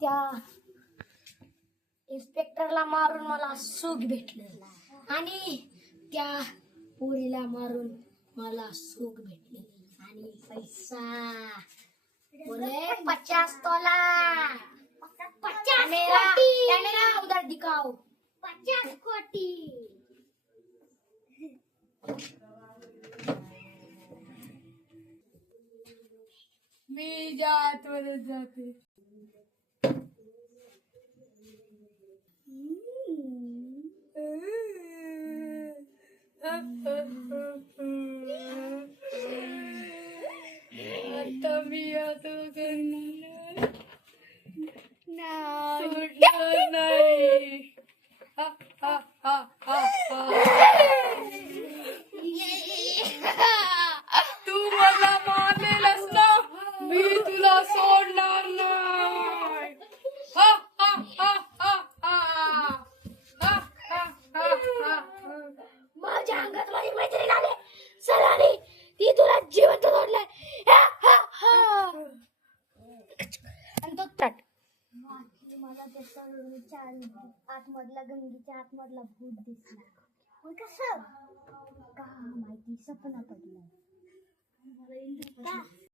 त्या इन्स्पेक्टरला मारून मला सुख भेटलं आणि त्या पोरीला मारून मला सुख भेटले आणि पैसा बोले 50 तोला 50 कोटी कॅमेरा उधर दिखाओ 50 कोटी मी जात वरच जाते. आता मी आता करणार सोडणार नाही. हा, हा, हा, हा, हा. तू मला मारलेलंस ना, मी तुला सोडणार नाही. हा, हा, हा, हा, हा. हा, हा, हा, हा. माझ्या अंगात माझी मैत्रीण आली सरांनी ती तुला जिवंत सोडलंय आणि तो तट मला त्याच्या आतमधला गंगेच्या आतमधला भूत दिसला मग कसं का माहिती सपना पडलं